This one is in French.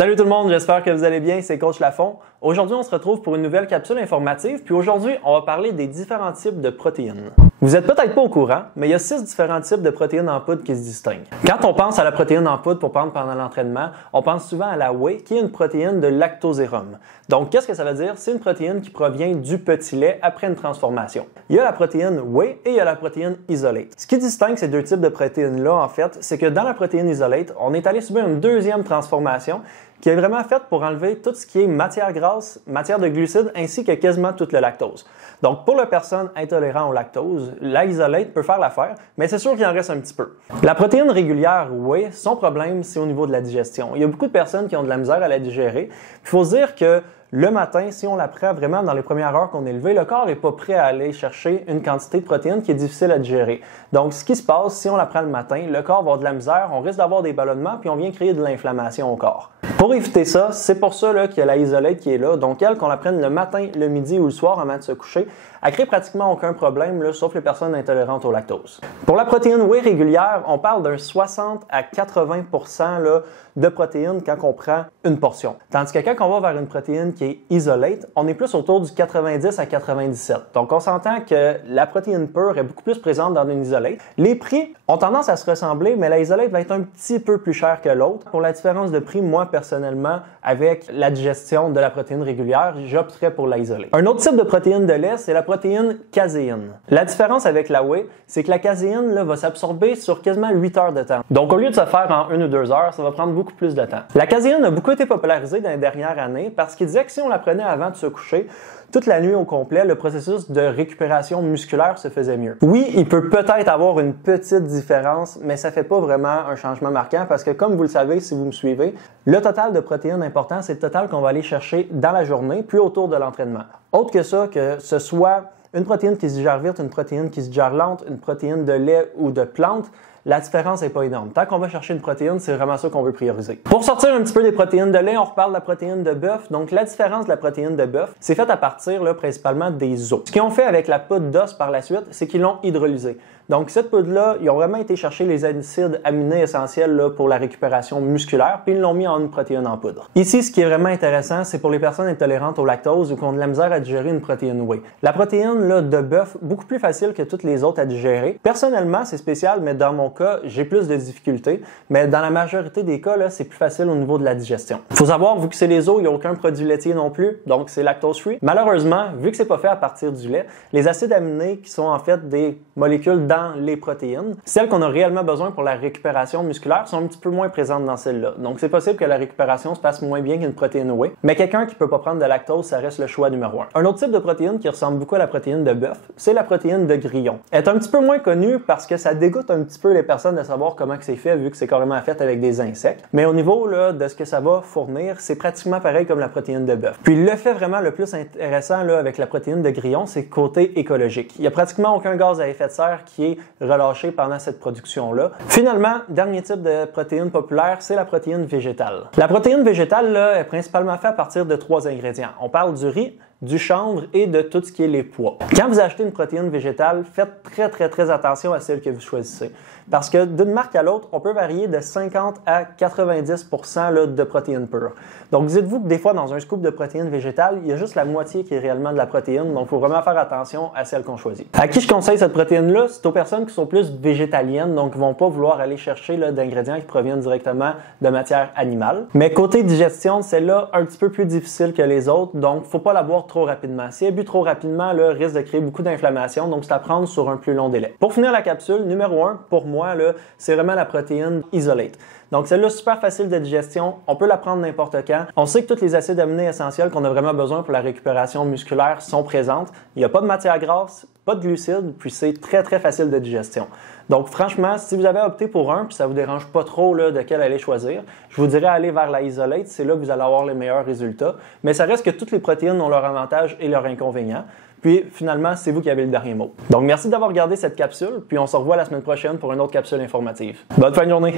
Salut tout le monde, j'espère que vous allez bien, c'est Coach Lafont. Aujourd'hui, on se retrouve pour une nouvelle capsule informative, puis aujourd'hui, on va parler des différents types de protéines. Vous êtes peut-être pas au courant, mais il y a 6 différents types de protéines en poudre qui se distinguent. Quand on pense à la protéine en poudre pour prendre pendant l'entraînement, on pense souvent à la whey, qui est une protéine de lactosérum. Donc, qu'est-ce que ça veut dire? C'est une protéine qui provient du petit lait après une transformation. Il y a la protéine whey et il y a la protéine isolate. Ce qui distingue ces deux types de protéines-là, en fait, c'est que dans la protéine isolate, on est allé subir une deuxième transformation qui est vraiment faite pour enlever tout ce qui est matière grasse, matière de glucides, ainsi que quasiment toute le lactose. Donc, pour les personnes intolérantes au lactose, la isolate peut faire l'affaire, mais c'est sûr qu'il en reste un petit peu. La protéine régulière whey, son problème, c'est au niveau de la digestion. Il y a beaucoup de personnes qui ont de la misère à la digérer. Il faut se dire que le matin, si on la prend vraiment dans les premières heures qu'on est levé, le corps n'est pas prêt à aller chercher une quantité de protéines qui est difficile à digérer. Donc, ce qui se passe, si on la prend le matin, le corps va avoir de la misère, on risque d'avoir des ballonnements, puis on vient créer de l'inflammation au corps. Pour éviter ça, c'est pour ça qu'il y a la isolate qui est là. Donc, elle, qu'on la prenne le matin, le midi ou le soir avant de se coucher, elle crée pratiquement aucun problème, là, sauf les personnes intolérantes au lactose. Pour la protéine whey régulière, on parle d'un 60 à 80% là, de protéines quand on prend une portion. Tandis que quand on va vers une protéine qui est isolate, on est plus autour du 90 à 97. Donc, on s'entend que la protéine pure est beaucoup plus présente dans une isolate. Les prix ont tendance à se ressembler, mais la isolate va être un petit peu plus chère que l'autre. Pour la différence de prix, moi, personnellement, avec la digestion de la protéine régulière, j'opterais pour la isolate. Un autre type de protéine de lait, c'est la protéine caséine. La différence avec la whey, c'est que la caséine là, va s'absorber sur quasiment 8 heures de temps. Donc, au lieu de se faire en 1 ou 2 heures, ça va prendre beaucoup plus de temps. La caséine a beaucoup été popularisée dans les dernières années parce qu'il disait que si on la prenait avant de se coucher, toute la nuit au complet, le processus de récupération musculaire se faisait mieux. Oui, il peut peut-être avoir une petite différence, mais ça fait pas vraiment un changement marquant parce que comme vous le savez, si vous me suivez, le total de protéines important, c'est le total qu'on va aller chercher dans la journée, puis autour de l'entraînement. Autre que ça, que ce soit une protéine qui se digère vite, une protéine qui se digère lente, une protéine de lait ou de plante, la différence n'est pas énorme. Tant qu'on va chercher une protéine, c'est vraiment ça qu'on veut prioriser. Pour sortir un petit peu des protéines de lait, on reparle de la protéine de bœuf. Donc, la différence de la protéine de bœuf, c'est fait à partir là, principalement des os. Ce qu'ils ont fait avec la poudre d'os par la suite, c'est qu'ils l'ont hydrolysée. Donc, cette poudre-là, ils ont vraiment été chercher les acides aminés essentiels là, pour la récupération musculaire, puis ils l'ont mis en une protéine en poudre. Ici, ce qui est vraiment intéressant, c'est pour les personnes intolérantes au lactose ou qui ont de la misère à digérer une protéine whey. La protéine là, de bœuf, beaucoup plus facile que toutes les autres à digérer. Personnellement, c'est spécial, mais dans mon cas, j'ai plus de difficultés. Mais dans la majorité des cas, là, c'est plus facile au niveau de la digestion. Il faut savoir, vu que c'est les os, il n'y a aucun produit laitier non plus, donc c'est lactose-free. Malheureusement, vu que c'est pas fait à partir du lait, les acides aminés qui sont en fait des molécules dans les protéines, celles qu'on a réellement besoin pour la récupération musculaire sont un petit peu moins présentes dans celles-là. Donc, c'est possible que la récupération se passe moins bien qu'une protéine whey, mais quelqu'un qui peut pas prendre de lactose, ça reste le choix numéro 1. Un autre type de protéine qui ressemble beaucoup à la protéine de bœuf, c'est la protéine de grillon. Elle est un petit peu moins connue parce que ça dégoûte un petit peu les personnes de savoir comment c'est fait, vu que c'est carrément fait avec des insectes. Mais au niveau là, de ce que ça va fournir, c'est pratiquement pareil comme la protéine de bœuf. Puis le fait vraiment le plus intéressant là, avec la protéine de grillon, c'est le côté écologique. Il n'y a pratiquement aucun gaz à effet de serre qui est relâché pendant cette production-là. Finalement, dernier type de protéine populaire, c'est la protéine végétale. La protéine végétale là, est principalement faite à partir de 3 ingrédients. On parle du riz, du chanvre et de tout ce qui est les pois. Quand vous achetez une protéine végétale, faites très attention à celle que vous choisissez. Parce que d'une marque à l'autre, on peut varier de 50 à 90% là, de protéines pures. Donc, dites-vous que des fois, dans un scoop de protéines végétales, il y a juste la moitié qui est réellement de la protéine. Donc, il faut vraiment faire attention à celle qu'on choisit. À qui je conseille cette protéine-là? C'est aux personnes qui sont plus végétaliennes, donc qui ne vont pas vouloir aller chercher là, d'ingrédients qui proviennent directement de matière animale. Mais côté digestion, celle-là, un petit peu plus difficile que les autres, donc il ne faut pas la boire trop rapidement. Si elle bu trop rapidement, là, risque de créer beaucoup d'inflammation, donc c'est à prendre sur un plus long délai. Pour finir la capsule, numéro 1, pour moi, là, c'est vraiment la protéine isolate. Donc, celle-là, super facile de digestion. On peut la prendre n'importe quand. On sait que tous les acides aminés essentiels qu'on a vraiment besoin pour la récupération musculaire sont présentes. Il n'y a pas de matière grasse, pas de glucides, puis c'est très facile de digestion. Donc, franchement, si vous avez opté pour un, puis ça vous dérange pas trop là, de quel aller choisir, je vous dirais aller vers la isolate. C'est là que vous allez avoir les meilleurs résultats. Mais ça reste que toutes les protéines ont leurs avantages et leurs inconvénients. Puis, finalement, c'est vous qui avez le dernier mot. Donc, merci d'avoir regardé cette capsule, puis on se revoit la semaine prochaine pour une autre capsule informative. Bonne fin de journée!